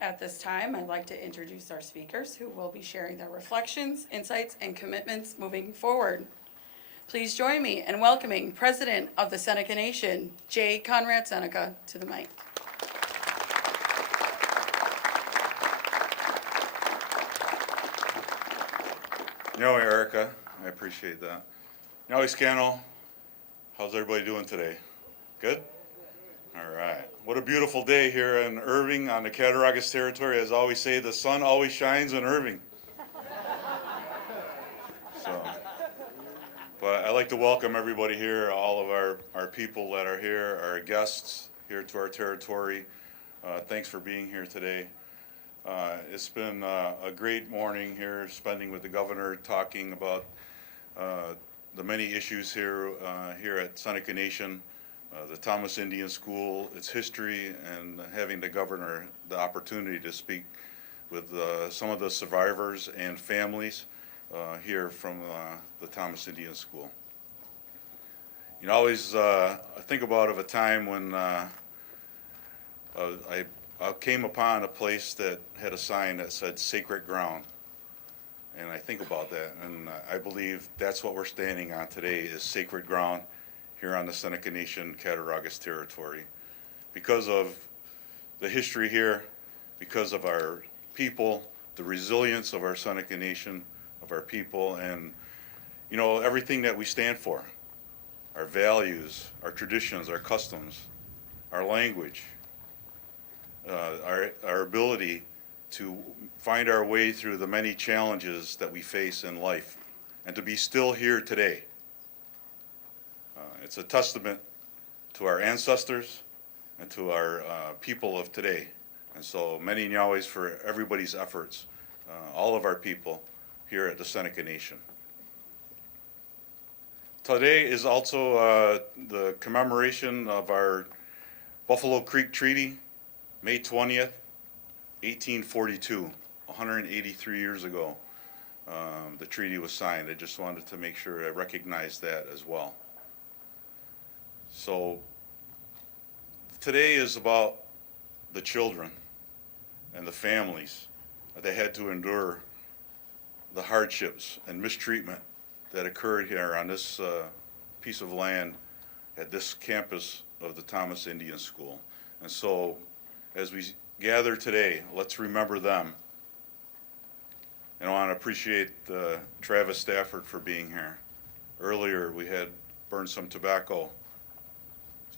At this time, I'd like to introduce our speakers who will be sharing their reflections, insights, and commitments moving forward. Please join me in welcoming President of the Seneca Nation, J. Conrad Seneca, to the mic. Yo, Erica, I appreciate that. Yo, Scannell, how's everybody doing today? Good? All right. What a beautiful day here in Irving on the Cattaraugus territory. As I always say, the sun always shines in Irving. But I'd like to welcome everybody here, all of our people that are here, our guests here to our territory. Thanks for being here today. It's been a great morning here, spending with the governor, talking about the many issues here at Seneca Nation, the Thomas Indian School, its history, and having the governor the opportunity to speak with some of the survivors and families here from the Thomas Indian School. You know, I always think about a time when I came upon a place that had a sign that said sacred ground. And I think about that, and I believe that's what we're standing on today is sacred ground here on the Seneca Nation Cattaraugus territory. Because of the history here, because of our people, the resilience of our Seneca Nation, of our people, and you know, everything that we stand for, our values, our traditions, our customs, our language, our ability to find our way through the many challenges that we face in life and to be still here today. It's a testament to our ancestors and to our people of today. And so many nyawes for everybody's efforts, all of our people here at the Seneca Nation. Today is also the commemoration of our Buffalo Creek Treaty, May 20th, 1842, 183 years ago. The treaty was signed. I just wanted to make sure I recognized that as well. So today is about the children and the families that had to endure the hardships and mistreatment that occurred here on this piece of land at this campus of the Thomas Indian School. And so as we gather today, let's remember them. And I want to appreciate Travis Stafford for being here. Earlier we had burned some tobacco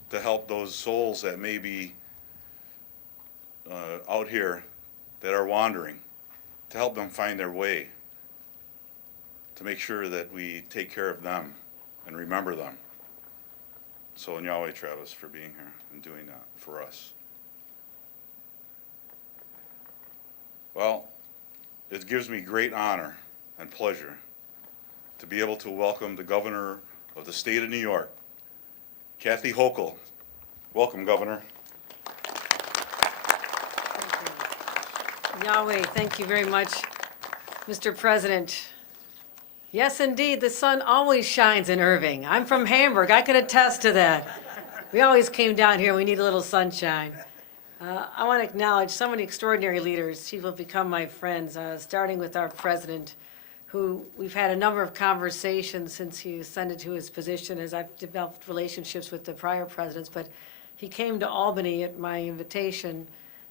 to help those souls that may be out here that are wandering, to help them find their way, to make sure that we take care of them and remember them. So Nyaweh, Travis, for being here and doing that for us. Well, it gives me great honor and pleasure to be able to welcome the governor of the state of New York, Kathy Hochul. Welcome, Governor. Yahweh, thank you very much, Mr. President. Yes, indeed, the sun always shines in Irving. I'm from Hamburg. I can attest to that. We always came down here. We need a little sunshine. I want to acknowledge so many extraordinary leaders. People have become my friends, starting with our president, who we've had a number of conversations since he ascended to his position as I've developed relationships with the prior presidents. But he came to Albany at my invitation,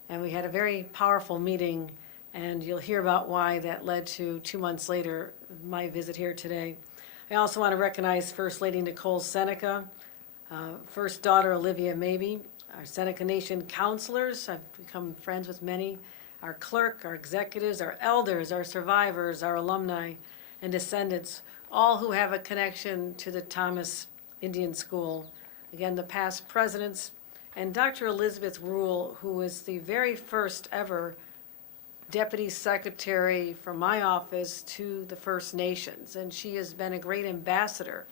and we had a very powerful meeting, and you'll hear about why that led to 2 months later, my visit here today. I also want to recognize First Lady Nicole Seneca, First Daughter Olivia Mabey, our Seneca Nation counselors. I've become friends with many. Our clerk, our executives, our elders, our survivors, our alumni and descendants, all who have a connection to the Thomas Indian School. Again, the past presidents, and Dr. Elizabeth Rule, who was the very first ever Deputy Secretary from my office to the First Nations. And she has been a great ambassador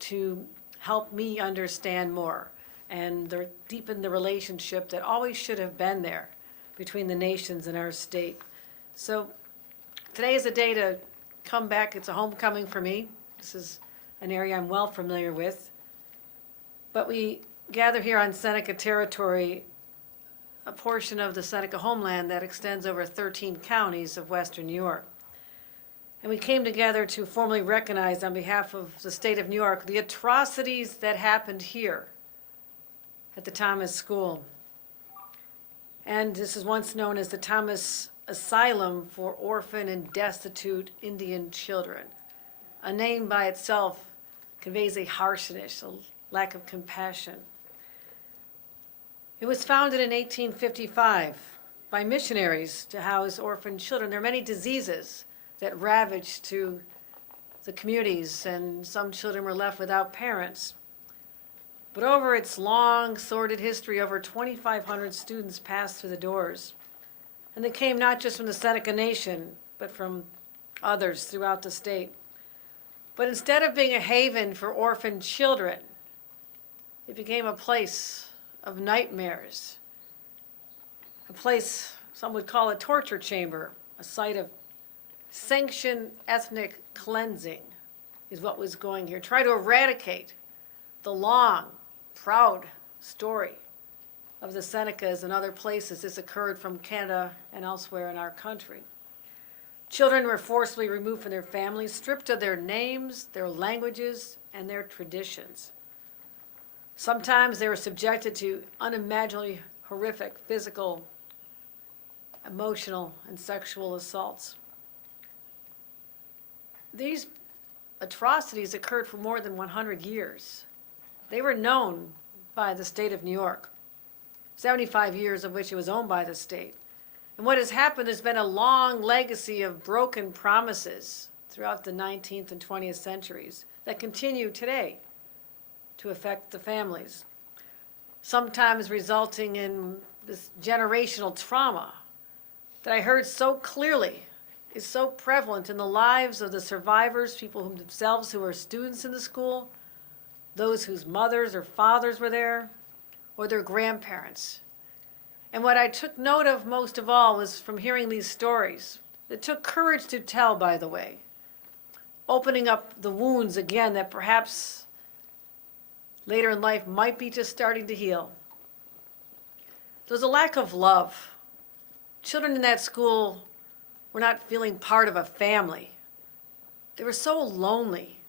to help me understand more and deepen the relationship that always should have been there between the nations and our state. So today is a day to come back. It's a homecoming for me. This is an area I'm well familiar with. But we gather here on Seneca territory a portion of the Seneca homeland that extends over 13 counties of western New York. And we came together to formally recognize on behalf of the state of New York the atrocities that happened here at the Thomas School. And this is once known as the Thomas Asylum for Orphan and Destitute Indian Children. A name by itself conveys a harshness, a lack of compassion. It was founded in 1855 by missionaries to house orphan children. There are many diseases that ravaged through the communities, and some children were left without parents. But over its long, sordid history, over 2,500 students passed through the doors. And they came not just from the Seneca Nation, but from others throughout the state. But instead of being a haven for orphan children, it became a place of nightmares, a place some would call a torture chamber, a site of sanctioned ethnic cleansing is what was going here. Try to eradicate the long, proud story of the Senecas and other places. This occurred from Canada and elsewhere in our country. Children were forcibly removed from their families, stripped of their names, their languages, and their traditions. Sometimes they were subjected to unimaginably horrific physical, emotional, and sexual assaults. These atrocities occurred for more than 100 years. They were known by the state of New York, 75 years of which it was owned by the state. And what has happened has been a long legacy of broken promises throughout the 19th and 20th centuries that continue today to affect the families, sometimes resulting in this generational trauma that I heard so clearly is so prevalent in the lives of the survivors, people themselves who were students in the school, those whose mothers or fathers were there, or their grandparents. And what I took note of most of all was from hearing these stories. It took courage to tell, by the way, opening up the wounds again that perhaps later in life might be just starting to heal. There was a lack of love. Children in that school were not feeling part of a family. They were so lonely.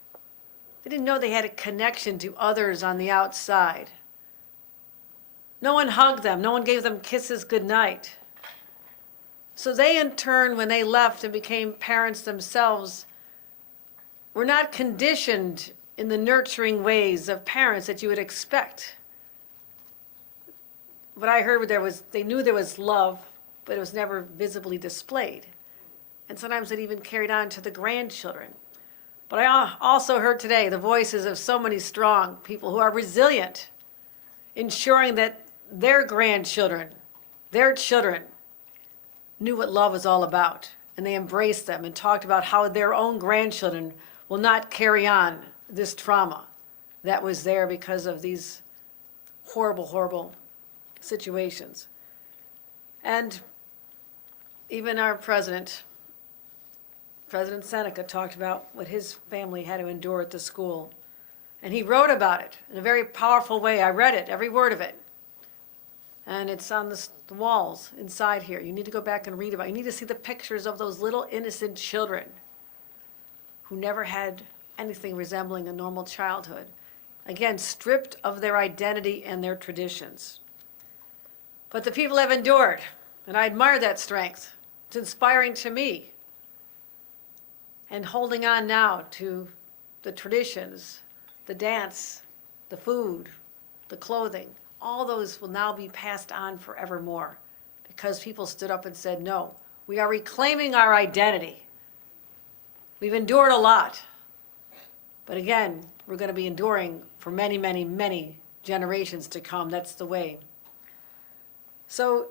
They didn't know they had a connection to others on the outside. No one hugged them. No one gave them kisses goodnight. So they, in turn, when they left and became parents themselves, were not conditioned in the nurturing ways of parents that you would expect. What I heard they knew there was love, but it was never visibly displayed. And sometimes it even carried on to the grandchildren. But I also heard today the voices of so many strong people who are resilient, ensuring that their grandchildren, their children, knew what love was all about. And they embraced them and talked about how their own grandchildren will not carry on this trauma that was there because of these horrible, horrible situations. And even our President Seneca talked about what his family had to endure at the school. And he wrote about it in a very powerful way. I read it, every word of it. And it's on the walls inside here. You need to go back and read about it. You need to see the pictures of those little innocent children who never had anything resembling a normal childhood. Again, stripped of their identity and their traditions. But the people have endured, and I admire that strength. It's inspiring to me. And holding on now to the traditions, the dance, the food, the clothing, all those will now be passed on forevermore because people stood up and said, no, we are reclaiming our identity. We've endured a lot. But again, we're going to be enduring for many, many, many generations to come. That's the way. So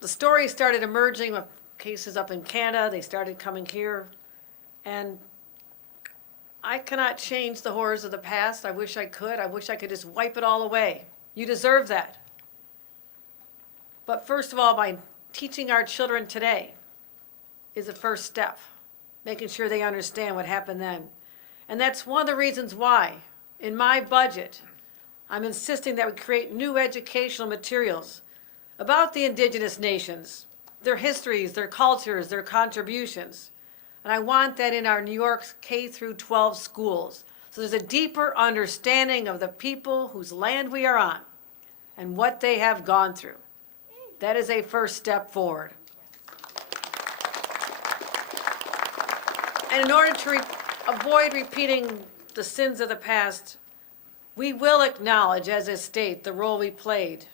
the story started emerging with cases up in Canada. They started coming here. And I cannot change the horrors of the past. I wish I could. I wish I could just wipe it all away. You deserve that. But first of all, by teaching our children today is a first step, making sure they understand what happened then. And that's one of the reasons why, in my budget, I'm insisting that we create new educational materials about the indigenous nations, their histories, their cultures, their contributions. And I want that in our New York K through 12 schools. So there's a deeper understanding of the people whose land we are on and what they have gone through. That is a first step forward. And in order to avoid repeating the sins of the past, we will acknowledge as a state the role we played.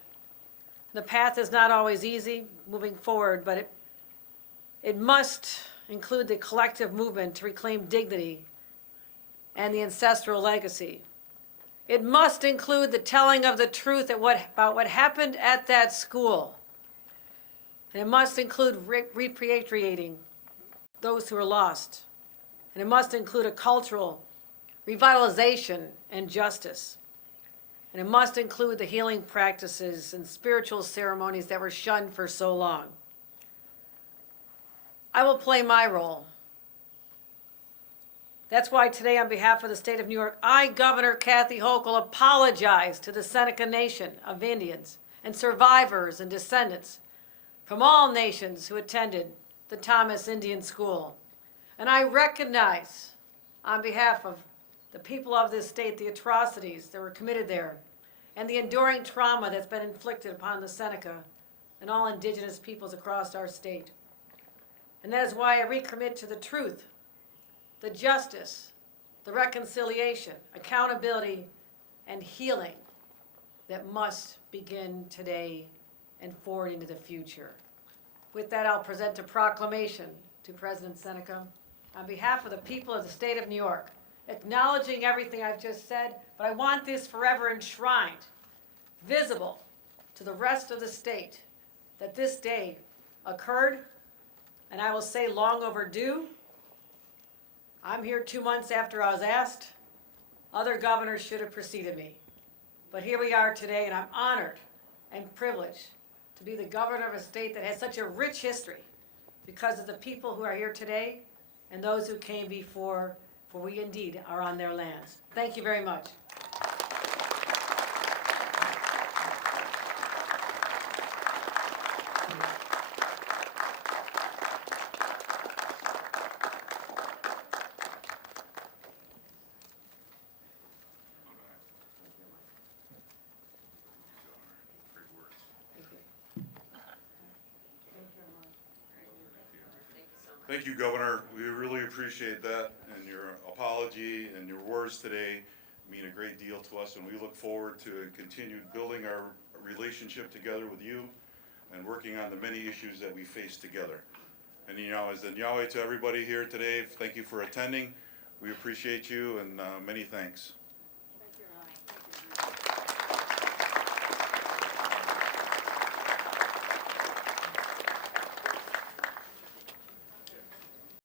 The path is not always easy moving forward, but it must include the collective movement to reclaim dignity and the ancestral legacy. It must include the telling of the truth about what happened at that school. And it must include repatriating those who are lost. And it must include a cultural revitalization and justice. And it must include the healing practices and spiritual ceremonies that were shunned for so long. I will play my role. That's why today, on behalf of the state of New York, I, Governor Kathy Hochul, apologize to the Seneca Nation of Indians and survivors and descendants from all nations who attended the Thomas Indian School. And I recognize, on behalf of the people of this state, the atrocities that were committed there and the enduring trauma that's been inflicted upon the Seneca and all indigenous peoples across our state. And that is why I recommit to the truth, the justice, the reconciliation, accountability, and healing that must begin today and forward into the future. With that, I'll present a proclamation to President Seneca on behalf of the people of the state of New York, acknowledging everything I've just said, but I want this forever enshrined, visible to the rest of the state, that this day occurred, and I will say long overdue. I'm here 2 months after I was asked. Other governors should have preceded me. But here we are today, and I'm honored and privileged to be the governor of a state that has such a rich history because of the people who are here today and those who came before, for we indeed are on their lands. Thank you very much. Thank you, Governor. We really appreciate that, and your apology and your words today mean a great deal to us, and we look forward to continue building our relationship together with you and working on the many issues that we face together. And as in Yahweh to everybody here today, thank you for attending. We appreciate you, and many thanks.